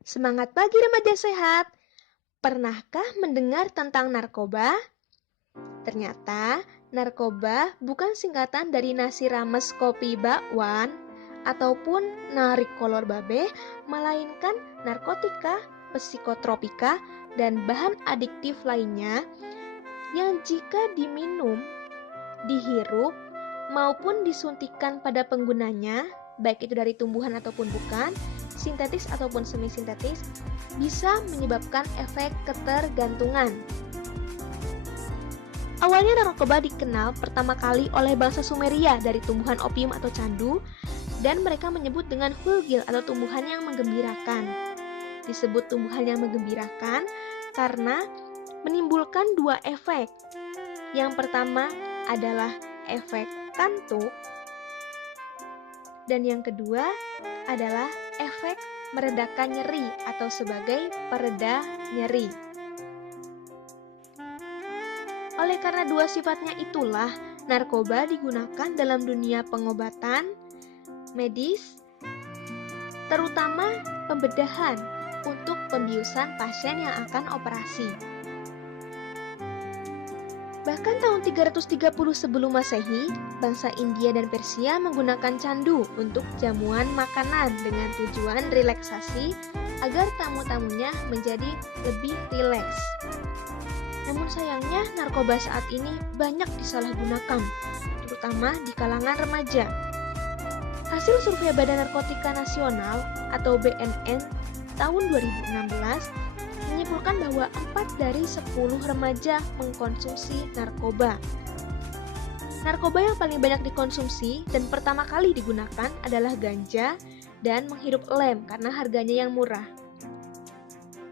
Semangat pagi remaja sehat! Pernahkah mendengar tentang narkoba? Ternyata, narkoba bukan singkatan dari nasi rames kopi bakwan ataupun narik kolor babe, melainkan narkotika, psikotropika, dan bahan adiktif lainnya yang jika diminum, dihirup, maupun disuntikan pada penggunanya, baik itu dari tumbuhan ataupun bukan, sintetis ataupun semi-sintetis, bisa menyebabkan efek ketergantungan. Awalnya narkoba dikenal pertama kali oleh bangsa Sumeria dari tumbuhan opium atau candu, dan mereka menyebut dengan fulgil atau tumbuhan yang menggembirakan. Disebut tumbuhan yang menggembirakan karena menimbulkan dua efek. Yang pertama adalah efek kantuk, dan yang kedua adalah efek meredakan nyeri atau sebagai pereda nyeri. Oleh karena dua sifatnya itulah, narkoba digunakan dalam dunia pengobatan, medis, terutama pembedahan untuk pembiusan pasien yang akan operasi. Bahkan tahun 330 sebelum Masehi, bangsa India dan Persia menggunakan candu untuk jamuan makanan dengan tujuan relaksasi agar tamu-tamunya menjadi lebih rileks. Namun sayangnya narkoba saat ini banyak disalahgunakan, terutama di kalangan remaja. Hasil survei Badan Narkotika Nasional atau BNN tahun 2016 menyebutkan bahwa 4 dari 10 remaja mengkonsumsi narkoba. Narkoba yang paling banyak dikonsumsi dan pertama kali digunakan adalah ganja dan menghirup lem karena harganya yang murah.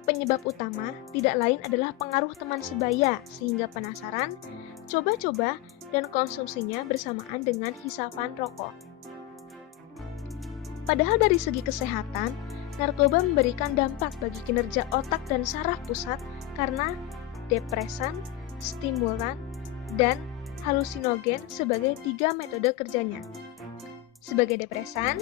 Penyebab utama tidak lain adalah pengaruh teman sebaya sehingga penasaran, coba-coba, dan konsumsinya bersamaan dengan hisapan rokok. Padahal dari segi kesehatan, narkoba memberikan dampak bagi kinerja otak dan saraf pusat karena depresan, stimulan, dan halusinogen sebagai 3 metode kerjanya. Sebagai depresan,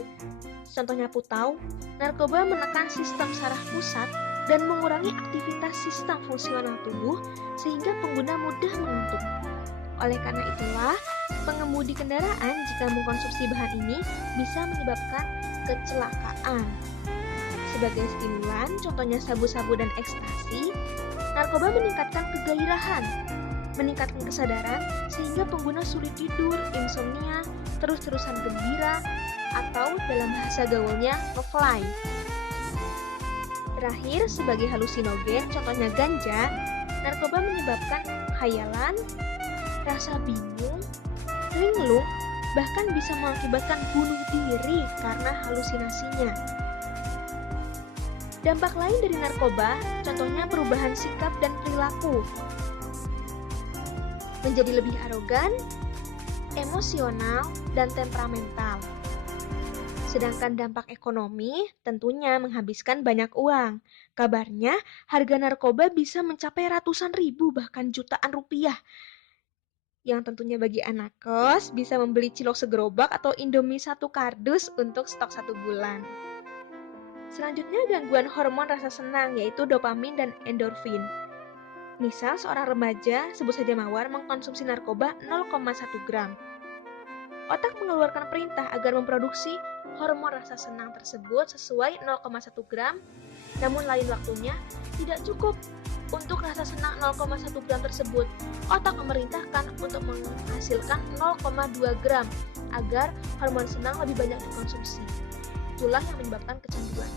contohnya putau, narkoba menekan sistem saraf pusat dan mengurangi aktivitas sistem fungsional tubuh sehingga pengguna mudah mengantuk. Oleh karena itulah, pengemudi kendaraan jika mengkonsumsi bahan ini bisa menyebabkan kecelakaan. Sebagai stimulan, contohnya sabu-sabu dan ekstasi, narkoba meningkatkan kegairahan, meningkatkan kesadaran sehingga pengguna sulit tidur, insomnia, terus-terusan gembira, atau dalam bahasa gaulnya nge-fly. Terakhir, sebagai halusinogen, contohnya ganja, narkoba menyebabkan khayalan, rasa bingung, linglung, bahkan bisa mengakibatkan bunuh diri karena halusinasinya. Dampak lain dari narkoba, contohnya perubahan sikap dan perilaku. Menjadi lebih arogan, emosional, dan temperamental. Sedangkan dampak ekonomi tentunya menghabiskan banyak uang. Kabarnya, harga narkoba bisa mencapai ratusan ribu bahkan jutaan rupiah. Yang tentunya bagi anak kos bisa membeli cilok segerobak atau Indomie 1 kardus untuk stok 1 bulan. Selanjutnya gangguan hormon rasa senang yaitu dopamin dan endorfin. Misal seorang remaja, sebut saja Mawar, mengkonsumsi narkoba 0,1 gram. Otak mengeluarkan perintah agar memproduksi hormon rasa senang tersebut sesuai 0,1 gram, namun lain waktunya tidak cukup untuk rasa senang 0,1 gram tersebut. Otak memerintahkan untuk menghasilkan 0,2 gram agar hormon senang lebih banyak dikonsumsi. Itulah yang menyebabkan kecanduan.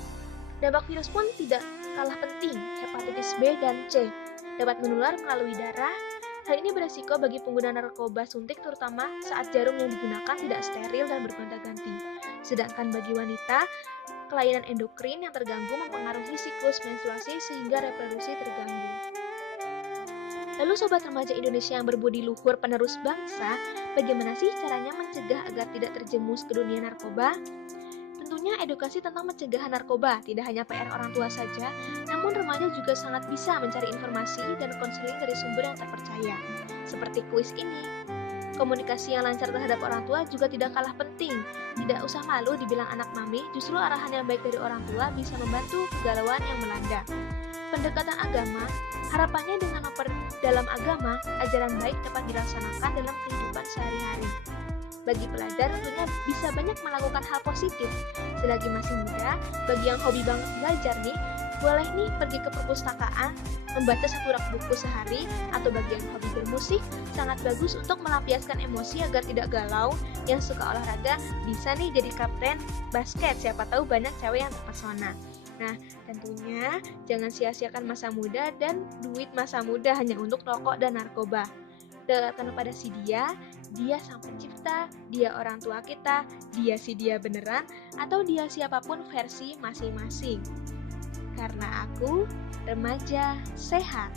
Dampak virus pun tidak kalah penting. Hepatitis B dan C dapat menular melalui darah. Hal ini beresiko bagi pengguna narkoba suntik terutama saat jarum yang digunakan tidak steril dan bergonta-ganti. Sedangkan bagi wanita, kelainan endokrin yang terganggu mempengaruhi siklus menstruasi sehingga reproduksi terganggu. Lalu sobat remaja Indonesia yang berbudi luhur penerus bangsa, bagaimana sih caranya mencegah agar tidak terjerumus ke dunia narkoba? Tentunya edukasi tentang pencegahan narkoba tidak hanya PR orang tua saja, namun remaja juga sangat bisa mencari informasi dan konseling dari sumber yang terpercaya, seperti kuis ini. Komunikasi yang lancar terhadap orang tua juga tidak kalah penting. Tidak usah malu dibilang anak mami, justru arahan yang baik dari orang tua bisa membantu kegalauan yang melanda. Pendekatan agama, harapannya dengan memperdalam agama, ajaran baik dapat dilaksanakan dalam kehidupan sehari-hari. Bagi pelajar tentunya bisa banyak melakukan hal positif. Selagi masih muda, bagi yang hobi banget belajar nih, boleh nih pergi ke perpustakaan, membaca satu rak buku sehari, atau bagi yang hobi bermusik, sangat bagus untuk melampiaskan emosi agar tidak galau. Yang suka olahraga bisa nih jadi kapten basket, siapa tahu banyak cewek yang terpesona. Nah, tentunya jangan sia-siakan masa muda dan duit masa muda hanya untuk rokok dan narkoba. Dekatkan kepada si dia sang pencipta, dia orang tua kita, dia si dia beneran, atau dia siapapun versi masing-masing. Karena aku remaja sehat.